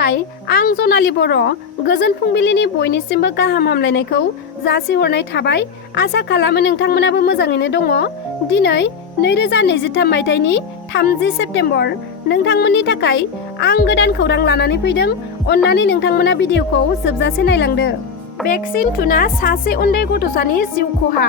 खुलुमबाय आं जनाली बरो गोजोन फुंबिलिनि बयनिसिमबो गाहाम हामलायनायखौ जासिहरनाय थाबाय आसा खालामो नोंथांमोनाबो मोजाङैनो दङ। दिनै 2023 मायथाइनि 30 सेप्तेम्बर नोंथांमोननि थाखाय आं गोदान खौरां लानानै फैदों। अन्नानै नोंथांमोना भिडिअखौ जोबजासे नायलांदो। भेक्सिन थुना सासे उन्दै गथ'सानि जिउ खहा।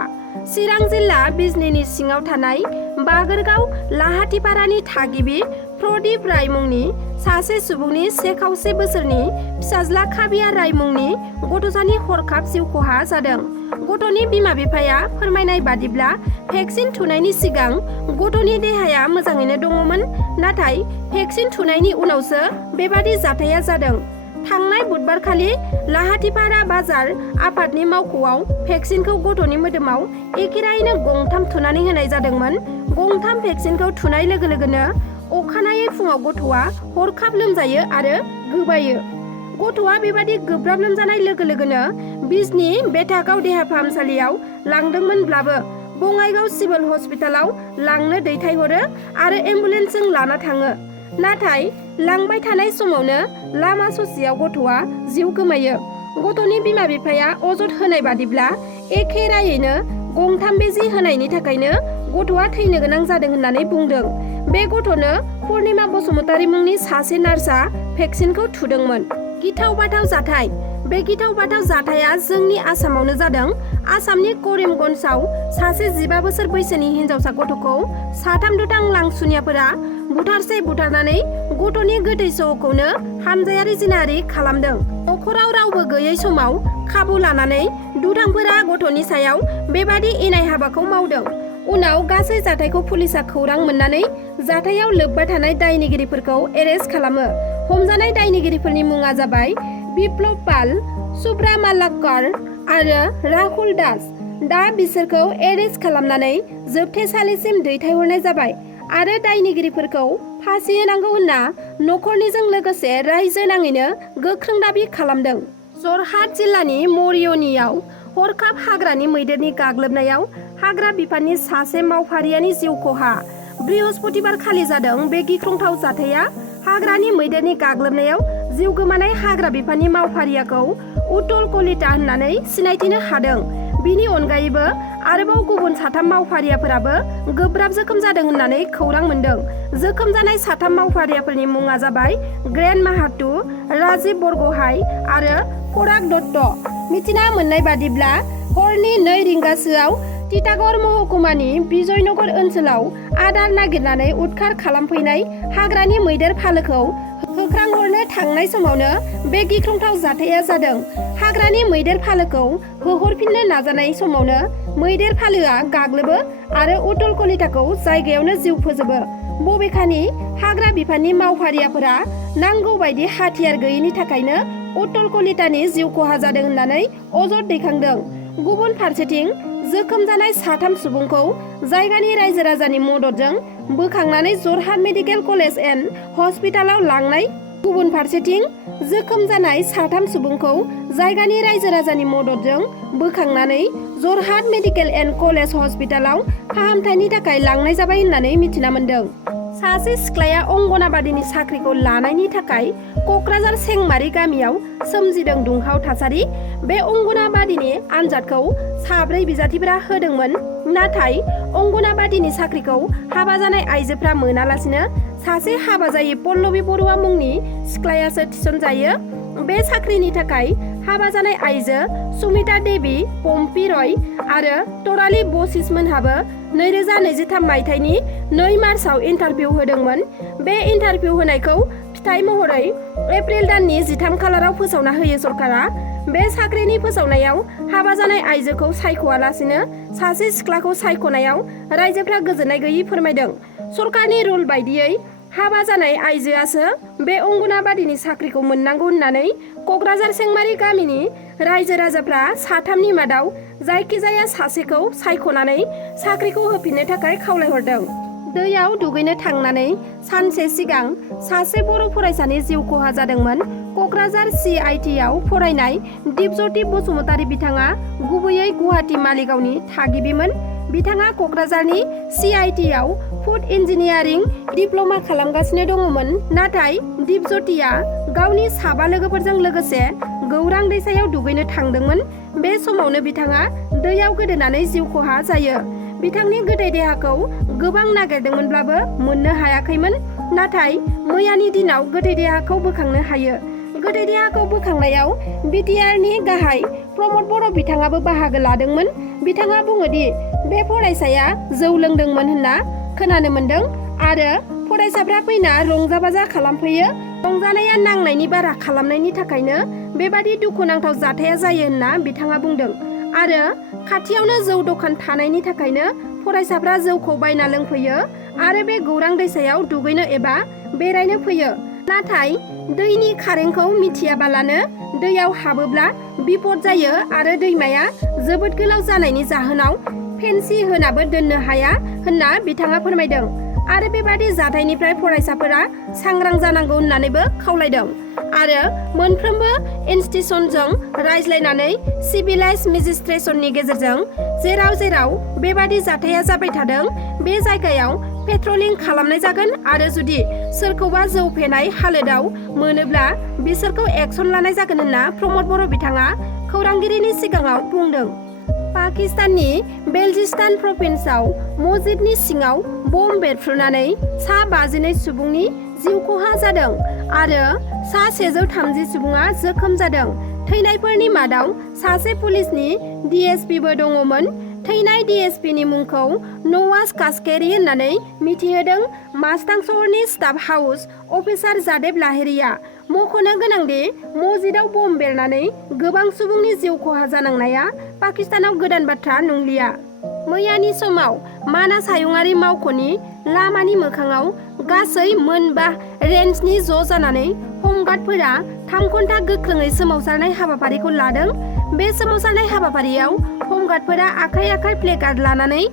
चिरां जिल्ला बिजनीनि सिङाव थानाय बागोरगाव लाहाटिपारानि थागिबि प्रदीप राय मुंनि सासे सुबुंनि 1.5 बोसोरनि फिसाज्ला खाबिया राय मुंनि गथ'सानि हरखाब जिउ खहा जादों। गथ'नि बिमा बिफाया फोरमायनाय बादिब्ला भेक्सिन थुनायनि सिगां गथ'नि देहाया मोजाङैनो दङमोन, नाथाय भेक्सिन थुनायनि उनावसो बेबादि जाथाया जादों। थांनाय बुधबारखालि लाहाटिपारा बाजार आफादनि मावख'आव भेक्सिनखौ गथ'नि मोदोमाव एखेरायैनो गंथाम थुनानै होनाय जादोंमोन। गंथाम भेक्सिनखौ थुनाय लोगो लोगोनो अखानायै फुङाव गथ'आ हरखाब लोमजायो आरो गोबायो। गथ'आ बेबादि गोब्राब लोमजानाय लोगो लोगोनो बिजनी बेथागाव देहा फाहामसालियाव लांदोंमोनब्लाबो बङाइगाव सिभिल हस्पिटालाव लांनो दैथायहरो आरो एम्बुलेन्सजों लाना थाङो। नाथाय लांबाय थानाय समावनो लामा ससेयाव गथ'आ जिउ गोमायो। गथ'नि बिमा बिफाया अजद होनाय बादिब्ला एखे रायैनो गंथाम बिजि होनायनि थाखायनो गथ'आ थैनो गोनां जादों होननानै बुंदों। बे गथ'नो पुर्णिमा बसुमतारी मुंनि सासे नार्सआ भेक्सिनखौ थुदोंमोन। गिथाव बाथाव जाथाय। बे गिथाव बाथाव जाथाया जोंनि आसामावनो जादों। आसामनि करिमगन्जआव सासे 15 बोसोर बैसोनि हिनजावसा गथ'खौ साथाम दुथां लांसुनियाफोरा बुथारनानै गथ'नि गोथै सह'खौनो हानजायारि जिनाहारि खालामदों। नखराव रावबो गैयै समाव खाबु लानानै दुथांफोरा गथ'नि सायाव बेबादि इनाय हाबाखौ मावदों। उनाव गासै जाथायखौ पुलिसा खौरां मोननानै जाथायाव लोब्बा थानाय दायनिगिरिफोरखौ एरेस्ट खालामो। हमजानाय दायनिगिरिफोरनि मुङा जाबाय बिप्लब पाल, सुब्रा मालाक्कार आरो राहुल दास। दा बिसोरखौ एरेस्ट खालामनानै जोबथेसालिसिम दैथायहरनाय जाबाय आरो दायनिगिरिफोरखौ फासि होनांगौ होनना नखरनिजों लोगोसे रायजो नाङैनो गोख्रों दाबि खालामदों। जरहाट जिल्लानि मरियनीआव हरखाब हाग्रानि मैदेरनि गाग्लोबनायाव हाग्रा बिफाननि सासे मावफारियानि जिउ खहा। बृहस्पतिबार खालि जादों बे गिख्रंथाव जाथाया। हाग्रानि मैदेरनि गाग्लोबनायाव जिउ गोमानाय हाग्रा बिफाननि मावफारियाखौ उत्तल कलिता होननानै सिनायथिनो हादों। बिनि अनगायैबो आरोबाव गुबुन 3 मावफारियाफोराबो गोब्राब जोखोम जादों होननानै खौरां मोन्दों। जोखोम जानाय 3 मावफारियाफोरनि मुङा जाबाय ग्रेन माहातु, राजिब बरगहाय आरो पराग दत्त। मिथिना मोननाय बादिब्ला हरनि 2 रिंगासोआव तितागड़ महकुमानि बिजयनगर ओनसोलाव आदार नागिरनानै उदखार खालामफैनाय हाग्रानि मैदेर फालोखौ होख्रांहरनो थांनाय समावनो बे गिख्रंथाव जाथाया जादों। हाग्रानि मैदेर फालोखौ होहरफिननो नाजानाय समावनो मैदेर फालोआ गाग्लोबो आरो उत्तल कलिताखौ जायगायावनो जिउ फोजोबो। बबेखानि हाग्रा बिफाननि मावफारियाफोरा नांगौ बायदि हाथियार गैयैनि थाखायनो उत्तल कलितानि जिउ खहा जादों होननानै अजद दैखांदों। गुबुन फारसेथिं जोखोम जानाय 3 सुबुंखौ जायगानि रायजो राजानि मददजों बोखांनानै जरहाट मेडिकेल कलेज एन्ड हस्पिटालाव लांनाय। गुबुन फारसेथिं जोखोम जानाय 3 सुबुंखौ जायगानि रायजो राजानि मददजों बोखांनानै जरहाट मेडिकेल एन्ड कलेज हस्पिटालाव फाहामथायनि थाखाय लांनाय जाबाय होननानै मिथिना मोन्दों। सासे सिख्लाया अंगनाबादिनि साख्रिखौ लानायनि थाखाय क'क्राझार सेंमारि गामियाव सोमजिदों दुंहाव थासारि। बे अंगनाबादिनि आनजादखौ 4 बिजाथिफोरा होदोंमोन, नाथाय अंगनाबादिनि साख्रिखौ हाबा जानाय आइजोफ्रा मोनालासिनो सासे हाबा जायै पल्लबी बरुवा मुंनि सिख्लायासो थिसनजायो। बे साख्रिनि थाखाय हाबा जानाय आइजो सुमिता देवी पम्पी रय आरो तराली बसिस मोनहाबो 2023 मायथाइनि 2 मार्चआव इन्टारभिउ होदोंमोन। बे इन्टारभिउ होनायखौ फिथाइ महरै एप्रिल दाननि 13 खालाराव फोसावना होयो सरकारा। बे साख्रिनि फोसावनायाव हाबा जानाय आइजोखौ सायख'आलासिनो सासे सिख्लाखौ सायख'नायाव रायजोफ्रा गोजोननाय गैयै फोरमायदों। सरकारनि रुल बायदियै हाबा जानाय आइजोआसो बे अंगनाबादिनि साख्रिखौ मोननांगौ होननानै क'क्राझार सेंमारि गामिनि रायजो राजाफ्रा 3नि मादाव जायखिजाया सासेखौ सायख'नानै साख्रिखौ होफिननो थाखाय खावलायहरदों। दैयाव दुगैनो थांनानै सानसे सिगां सासे बर' फरायसानि जिउ खहा जादोंमोन। क'क्राझार CITआव फरायनाय दिपज्यति बसुमतारी बिथाङा गुबैयै गुवाहाटी मालिगावनि थागिबिमोन। बिथाङा क'क्राझारनि CITआव फुड इन्जिनियारिं डिप्ल'मा खालामगासिनो दङमोन। नाथाय दिपज्यतिया गावनि साबा लोगोफोरजों लोगोसे गौरां दैसायाव दुगैनो थांदोंमोन। बे समावनो बिथाङा दैयाव गोदोनानै जिउ खहा जायो। बिथांनि गोथै देहाखौ गोबां नागिरदोंमोनब्लाबो मोननो हायाखैमोन। नाथाय मैयानि दिनाव गोथै देहाखौ बोखांनो हायो। गोथै देहाखौ बोखांनायाव बिटिआरनि गाहाय प्रमद बर' बिथाङाबो बाहागो लादोंमोन। बिथाङा बुङोदि बे फरायसाया जौ लोंदोंमोन होनना खोनानो मोन्दों आरो फरायसाफ्रा फैना रंजा बाजा खालामफैयो। रंजानाया नांनायनि बारा खालामनायनि थाखायनो बेबादि दुखुनांथाव जाथाया जायो होनना बिथाङा बुंदों आरो खाथियावनो जौ दखान थानायनि थाखायनो फरायसाफ्रा जौखौ बायना लोंफैयो आरो बे गौरां दैसायाव दुगैनो एबा बेरायनो फैयो। नाथाय दैनि कारेन्टखौ मिथियाबालानो दैयाव हाबोब्ला बिपद जायो आरो दैमाया जोबोद गोलाव जानायनि जाहोनाव फेन्सि होनाबो दोननो हाया होनना बिथाङा फोरमायदों आरो बेबादि जाथायनिफ्राय फरायसाफोरा सांग्रां जानांगौ होननानैबो खावलायदों आरो मोनफ्रोमबो इन्स्टिट्युसनजों रायज्लायनानै सिभिलाइज मेजिस्ट्रेसननि गेजेरजों जेराव जेराव बेबादि जाथाया जाबाय थादों बे जायगायाव पेट्रलिं खालामनाय जागोन आरो जुदि सोरखौबा जौ फेनाय हालोदाव मोनोब्ला बिसोरखौ एक्सन लानाय जागोन होनना प्रमद बर' बिथाङा खौरांगिरिनि सिगाङाव बुंदों। पाकिस्ताननि बेलजिस्तान प्रभिन्सआव मस्जिदनि सिङाव बम बेरफ्रुनानै सा 52 सुबुंनि जिउ खहा जादों आरो सा 130 सुबुङा जोखोम जादों। थैनायफोरनि मादाव सासे पुलिसनि DSPबो दङमोन। थैनाय DSPनि मुंखौ नवाज कास्केरी होननानै मिथिहोदों मास्टां सहरनि स्टाफ हाउस अफिसार जादेब लाहिरीया। मख'नो गोनांदि मस्जिदाव बम बेरनानै गोबां सुबुंनि जिउ खहा जानांनाया पाकिस्तानाव गोदान बाथ्रा नंलिया। मैयानि समाव मानास हायुङारि मावख'नि लामानि मोखाङाव गासै मोनबा रेन्जनि ज' जानानै हमगार्डफोरा 3 घन्टा गोख्रोङै सोमावसारनाय हाबाफारिखौ लादों। बे सोमावसारनाय हाबाफारियाव हमगार्डफोरा आखाइ आखाइ प्लेकार्ड लानानै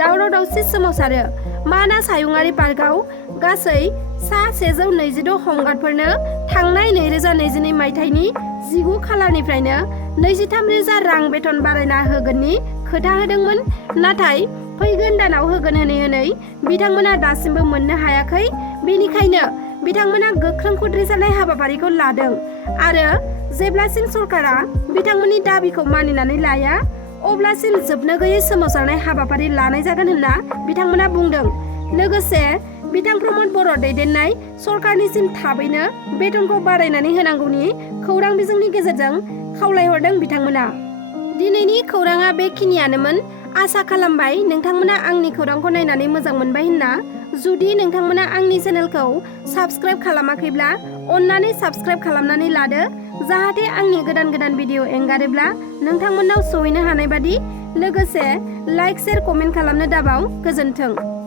दावराव दावसि सोमावसारो। मानास हायुङारि पार्कआव गासै सा 126 हमगार्डफोरनो थांनाय 2022 मायथाइनि 19 खालारनिफ्रायनो 23,000 रां बेथन बारायना होगोननि खोथा होदोंमोन। नाथाय फैगोन दानाव होगोन होनै बिथांमोना दासिमबो मोननो हायाखै। बेनिखायनो बिथांमोना गोख्रों खुद्रिसारनाय हाबाफारिखौ लादों आरो जेब्लासिम सरकारा बिथांमोननि दाबिखौ मानिनानै लाया अब्लासिम जोबनो गैयै सोमावसारनाय हाबाफारि लानाय जागोन होनना बिथांमोना बुंदों। लोगोसे बिथां प्रमद बर' दैदेननाय सरकारनिसिम थाबैनो बेथनखौ बारायनानै होनांगौनि खौरां बिजोंनि गेजेरजों खावलायहरदों बिथांमोना। दिनैनि खौराङा बेखिनियानोमोन। आसा खालामबाय नोंथांमोना आंनि खौरांखौ नायनानै मोजां मोनबाय होनना। जुदि नोंथांमोना आंनि चेनेलखौ साबस्क्राइब खालामाखैब्ला अन्नानै साबस्क्राइब खालामनानै लादो जाहाथे आंनि गोदान गोदान भिडिअ एंगारोब्ला नोंथांमोननाव सहैनो हानाय बादि। लोगोसे लाइक शेयार कमेन्ट खालामनो दाबाव। गोजोन्थों।